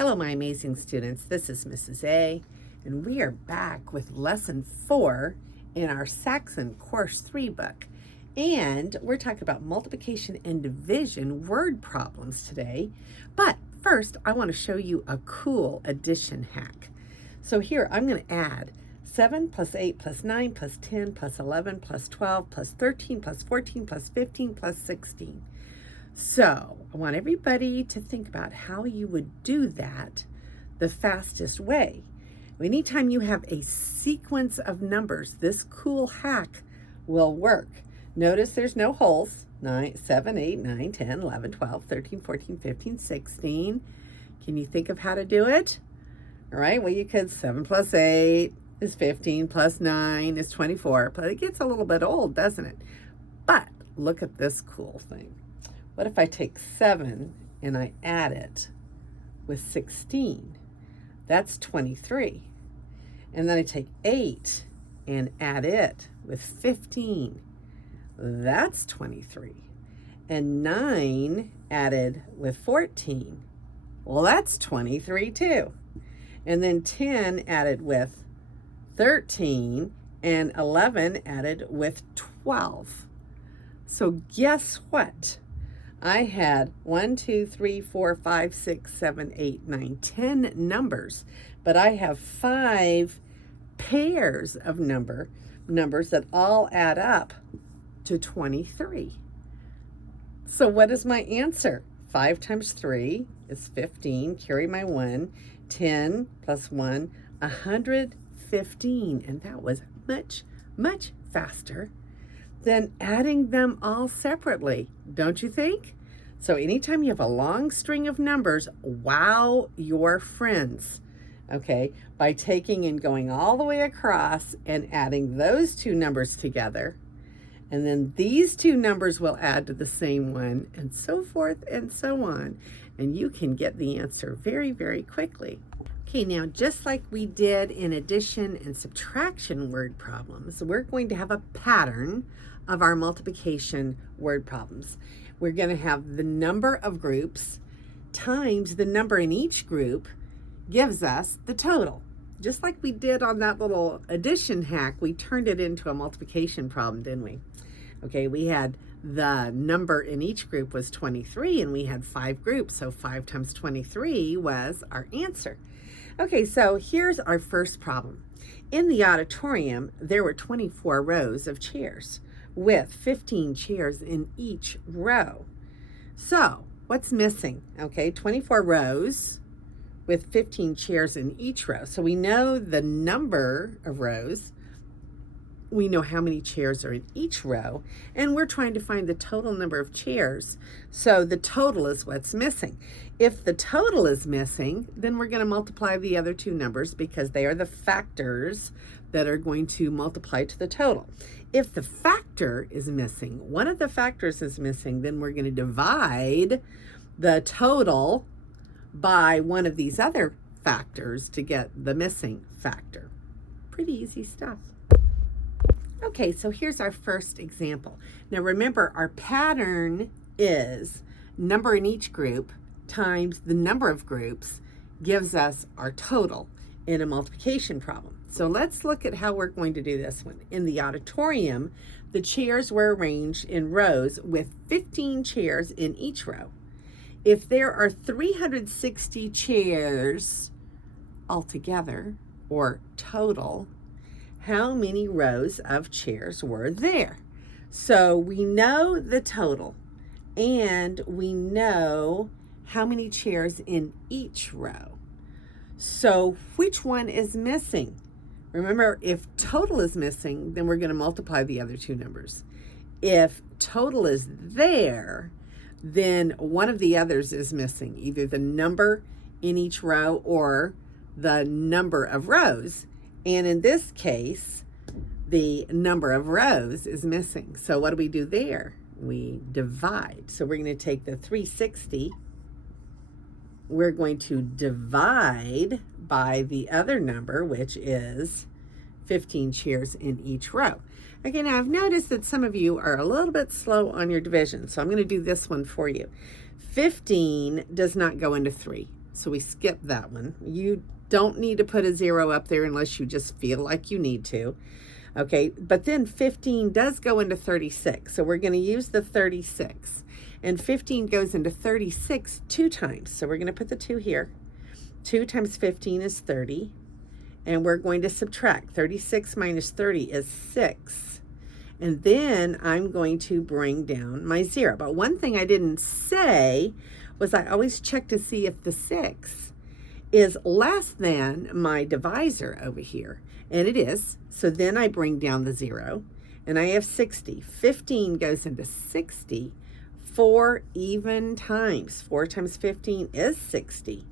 Hello, my amazing students. This is Mrs. A, and we are back with Lesson 4 in our Saxon Course 3 book. And we're talking about multiplication and division word problems today. But first, I want to show you a cool addition hack. So here, I'm going to add 7 plus 8 plus 9 plus 10 plus 11 plus 12 plus 13 plus 14 plus 15 plus 16. So I want everybody to think about how you would do that the fastest way. Anytime you have a sequence of numbers, this cool hack will work. Notice there's no holes. 9, 7, 8, 9, 10, 11, 12, 13, 14, 15, 16. Can you think of how to do it? All right, well, you could 7 plus 8 is 15 plus 9 is 24. But it gets a little bit old, doesn't it? But look at this cool thing. What if I take 7 and I add it with 16? That's 23. And then I take 8 and add it with 15. That's 23. And 9 added with 14. Well, that's 23 too. And then 10 added with 13 and 11 added with 12. So guess what? I had 1, 2, 3, 4, 5, 6, 7, 8, 9, 10 numbers, but I have 5 pairs of numbers that all add up to 23. So what is my answer? 5 times 3 is 15, carry my 1, 10 plus 1, 115, and that was much, much faster than adding them all separately, don't you think? So anytime you have a long string of numbers, wow your friends, okay, by taking and going all the way across and adding those two numbers together, and then these two numbers will add to the same one, and so forth and so on, and you can get the answer very, very quickly. Okay, now just like we did in addition and subtraction word problems, we're going to have a pattern of our multiplication word problems. We're going to have the number of groups times the number in each group gives us the total. Just like we did on that little addition hack, we turned it into a multiplication problem, didn't we? Okay, we had the number in each group was 23, and we had 5 groups, so 5 times 23 was our answer. Okay, so here's our first problem. In the auditorium, there were 24 rows of chairs with 15 chairs in each row. So what's missing? Okay, 24 rows with 15 chairs in each row. So we know the number of rows. We know how many chairs are in each row, and we're trying to find the total number of chairs. So the total is what's missing. If the total is missing, then we're going to multiply the other two numbers because they are the factors that are going to multiply to the total. If the factor is missing, one of the factors is missing, then we're going to divide the total by one of these other factors to get the missing factor. Pretty easy stuff. Okay, so here's our first example. Now remember, our pattern is number in each group times the number of groups gives us our total in a multiplication problem. So let's look at how we're going to do this one. In the auditorium, the chairs were arranged in rows with 15 chairs in each row. If there are 360 chairs altogether, or total, how many rows of chairs were there? So we know the total, and we know how many chairs in each row. So which one is missing? Remember, if total is missing, then we're going to multiply the other two numbers. If total is there, then one of the others is missing, either the number in each row or the number of rows. And in this case, the number of rows is missing. So what do we do there? We divide. So we're going to take the 360. We're going to divide by the other number, which is 15 chairs in each row. Okay, now I've noticed that some of you are a little bit slow on your division, so I'm going to do this one for you. 15 does not go into 3. So we skip that one. You don't need to put a 0 up there unless you just feel like you need to. Okay, but then 15 does go into 36. So we're going to use the 36. And 15 goes into 36 2 times. So we're going to put the 2 here. 2 times 15 is 30. And we're going to subtract. 36 minus 30 is 6. And then I'm going to bring down my 0. But one thing I didn't say was I always check to see if the 6 is less than my divisor over here. And it is. So then I bring down the 0. And I have 60. 15 goes into 60 4 even times. 4 times 15 is 60.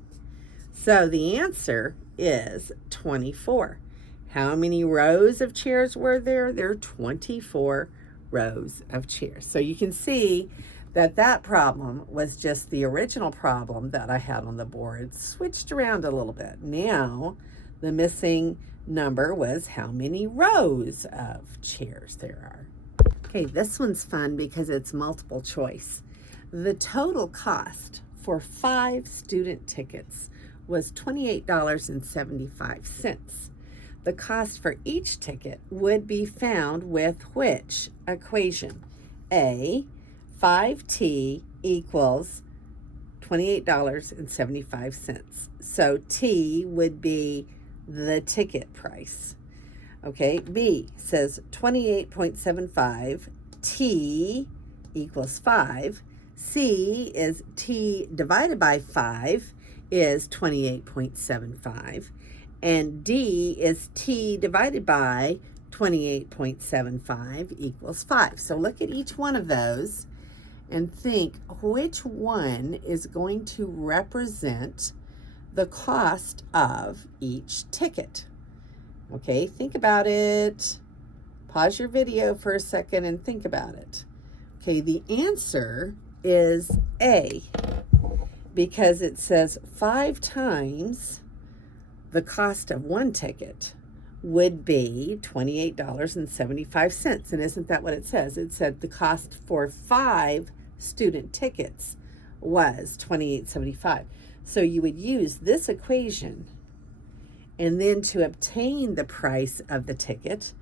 So the answer is 24. How many rows of chairs were there? There are 24 rows of chairs. So you can see that that problem was just the original problem that I had on the board, switched around a little bit. Now, the missing number was how many rows of chairs there are. Okay, this one's fun because it's multiple choice. The total cost for 5 student tickets was $28.75. The cost for each ticket would be found with which equation? A, 5t equals $28.75. So T would be the ticket price. Okay, B says 28.75, T equals 5. C is T divided by 5 is 28.75. And D is T divided by 28.75 equals 5. So look at each one of those and think which one is going to represent the cost of each ticket. Okay, think about it. Pause your video for a second and think about it. Okay, the answer is A, because it says 5 times the cost of one ticket would be $28.75. And isn't that what it says? It said the cost for 5 student tickets was $28.75. So you would use this equation, and then to obtain the price of the ticket,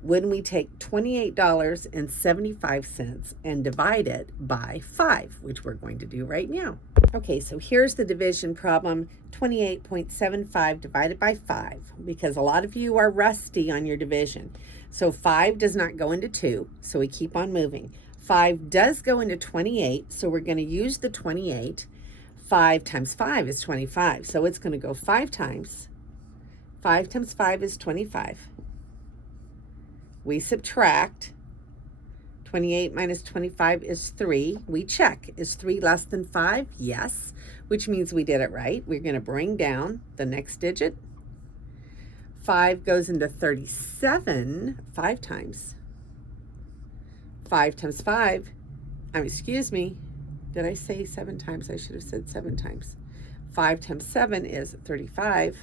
when we take $28.75 and divide it by 5, which we're going to do right now. Okay, so here's the division problem, 28.75 divided by 5, because a lot of you are rusty on your division. So 5 does not go into 2, so we keep on moving. 5 does go into 28, so we're going to use the 28. 5 times 5 is 25, so it's going to go 5 times. 5 times 5 is 25. We subtract. 28 minus 25 is 3. We check. Is 3 less than 5? Yes, which means we did it right. We're going to bring down the next digit. 5 goes into 37 5 times. 5 times 5, excuse me, did I say 7 times? I should have said 7 times. 5 times 7 is 35.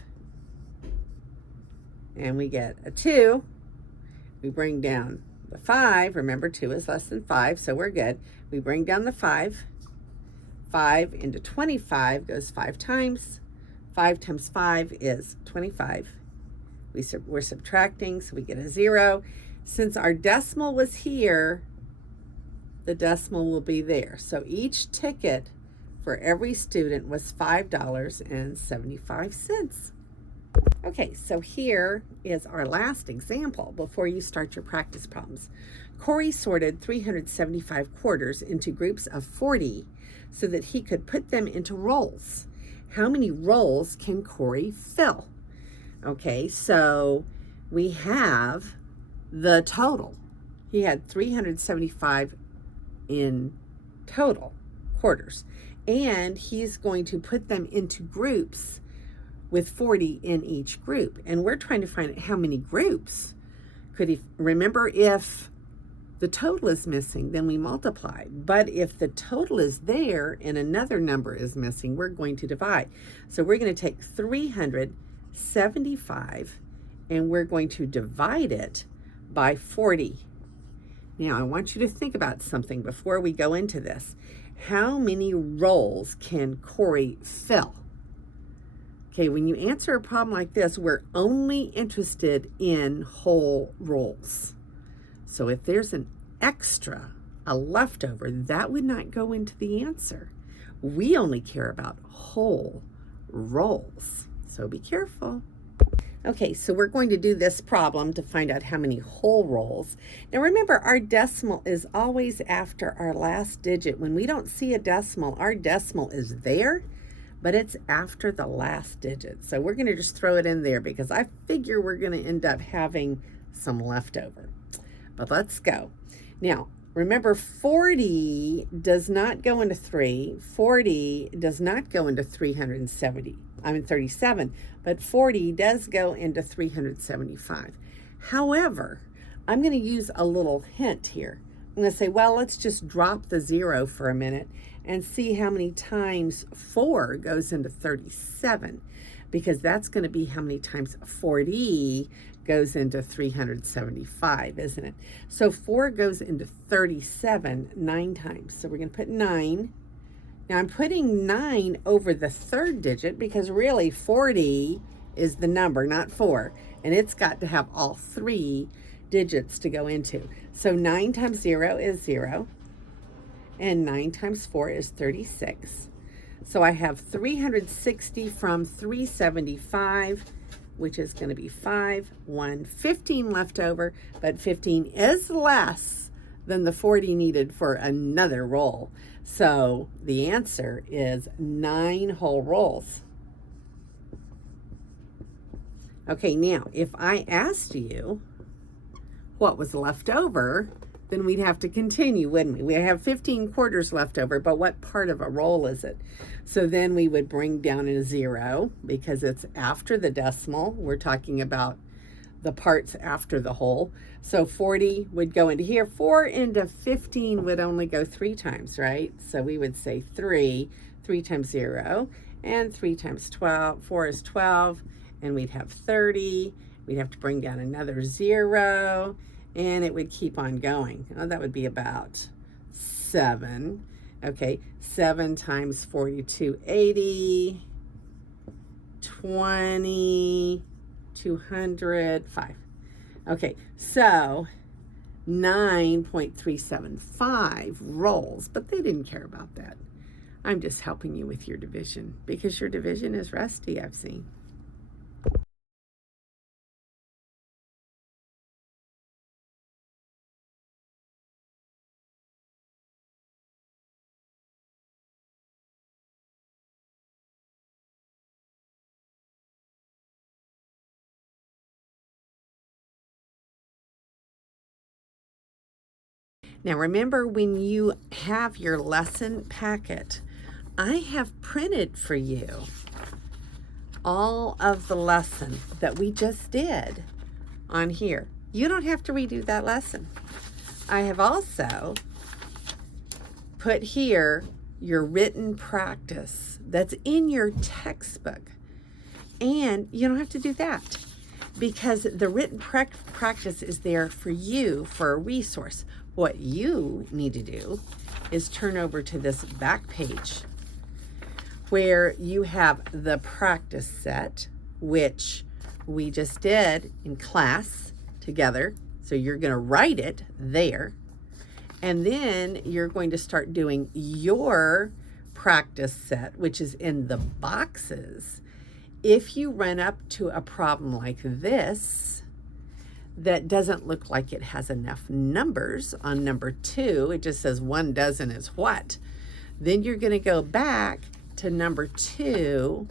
And we get a 2. We bring down the 5. Remember, 2 is less than 5, so we're good. We bring down the 5. 5 into 25 goes 5 times. 5 times 5 is 25. We're subtracting, so we get a 0. Since our decimal was here, the decimal will be there. So each ticket for every student was $5.75. Okay, so here is our last example before you start your practice problems. Corey sorted 375 quarters into groups of 40 so that he could put them into rolls. How many rolls can Corey fill? Okay, so we have the total. He had 375 in total quarters, and he's going to put them into groups with 40 in each group. And we're trying to find out how many groups could he, remember, if the total is missing, then we multiply. But if the total is there and another number is missing, we're going to divide. So we're going to take 375 and we're going to divide it by 40. Now, I want you to think about something before we go into this. How many rolls can Corey fill? Okay, when you answer a problem like this, we're only interested in whole rolls. So if there's an extra, a leftover, that would not go into the answer. We only care about whole rolls. So be careful. Okay, so we're going to do this problem to find out how many whole rolls. Now remember, our decimal is always after our last digit. When we don't see a decimal, our decimal is there, but it's after the last digit. So we're going to just throw it in there because I figure we're going to end up having some leftover. But let's go. Now, remember, 40 does not go into 3. 40 does not go into 37, but 40 does go into 375. However, I'm going to use a little hint here. I'm going to say, well, let's just drop the 0 for a minute and see how many times 4 goes into 37, because that's going to be how many times 40 goes into 375, isn't it? So 4 goes into 37 9 times. So we're going to put 9. Now I'm putting 9 over the third digit because really 40 is the number, not 4. And it's got to have all 3 digits to go into. So 9 times 0 is 0. And 9 times 4 is 36. So I have 360 from 375, which is going to be 5, 1, 15 left over, but 15 is less than the 40 needed for another roll. So the answer is 9 whole rolls. Okay, now if I asked you what was left over, then we'd have to continue, wouldn't we? We have 15 quarters left over, but what part of a roll is it? So then we would bring down a 0 because it's after the decimal. We're talking about the parts after the whole. So 40 would go into here. 4 into 15 would only go 3 times, right? So we would say 3 times 0, and 3 times 12. 4 is 12, and we'd have 30. We'd have to bring down another 0. And it would keep on going. Oh, that would be about 7. Okay, 7 times 42, 80, 20, 200, 5. Okay, so 9.375 rolls, but they didn't care about that. I'm just helping you with your division because your division is rusty, I've seen. Now remember, when you have your lesson packet, I have printed for you all of the lesson that we just did on here. You don't have to redo that lesson. I have also put here your written practice that's in your textbook. And you don't have to do that because the written practice is there for you for a resource. What you need to do is turn over to this back page where you have the practice set, which we just did in class together. So you're going to write it there. And then you're going to start doing your practice set, which is in the boxes. If you run up to a problem like this that doesn't look like it has enough numbers on number 2, it just says 1 dozen is what, then you're going to go back to number 2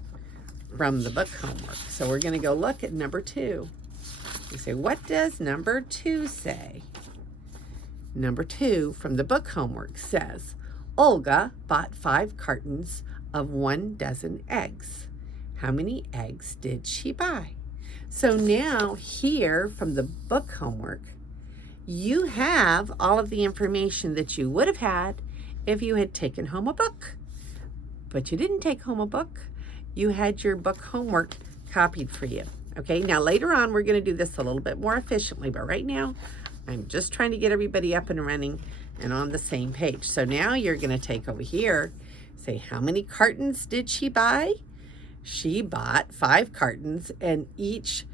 from the book homework. So we're going to go look at number 2. You say, what does number 2 say? Number 2 from the book homework says, Olga bought 5 cartons of 1 dozen eggs. How many eggs did she buy? So now here from the book homework, you have all of the information that you would have had if you had taken home a book. But you didn't take home a book. You had your book homework copied for you. Okay, now later on we're going to do this a little bit more efficiently, but right now I'm just trying to get everybody up and running and on the same page. So now you're going to take over here, say how many cartons did she buy? she bought 5 cartons, and each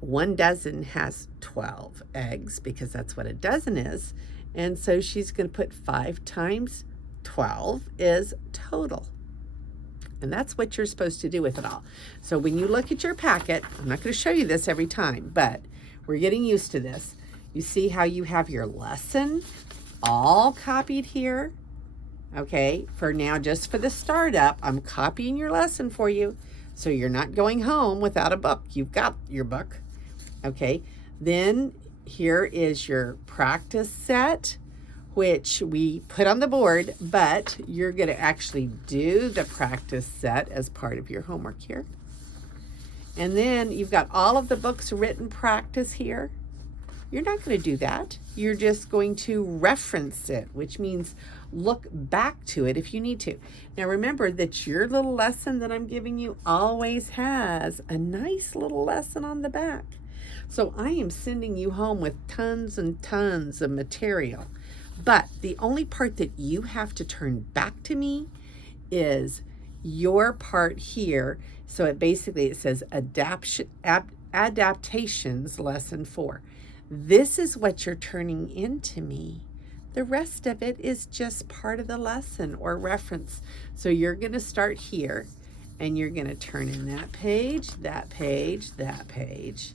1 dozen has 12 eggs because that's what a dozen is. And so she's going to put 5 times 12 is total. And that's what you're supposed to do with it all. So when you look at your packet, I'm not going to show you this every time, but we're getting used to this. You see how you have your lesson all copied here? Okay, for now, just for the startup, I'm copying your lesson for you. So you're not going home without a book. You've got your book. Okay, then here is your practice set, which we put on the board, but you're going to actually do the practice set as part of your homework here. And then you've got all of the books written practice here. You're not going to do that. You're just going to reference it, which means look back to it if you need to. Now remember that your little lesson that I'm giving you always has a nice little lesson on the back. So I am sending you home with tons and tons of material. But the only part that you have to turn back to me is your part here. So it says adaptations lesson 4. This is what you're turning into me. The rest of it is just part of the lesson or reference. So you're going to start here, and you're going to turn in that page, that page, that page,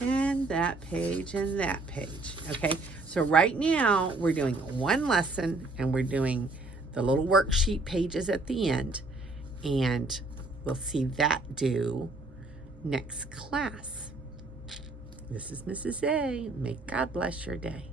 and that page, and that page. Okay, so right now we're doing one lesson, and we're doing the little worksheet pages at the end, and we'll see that due next class. This is Mrs. A. May God bless your day.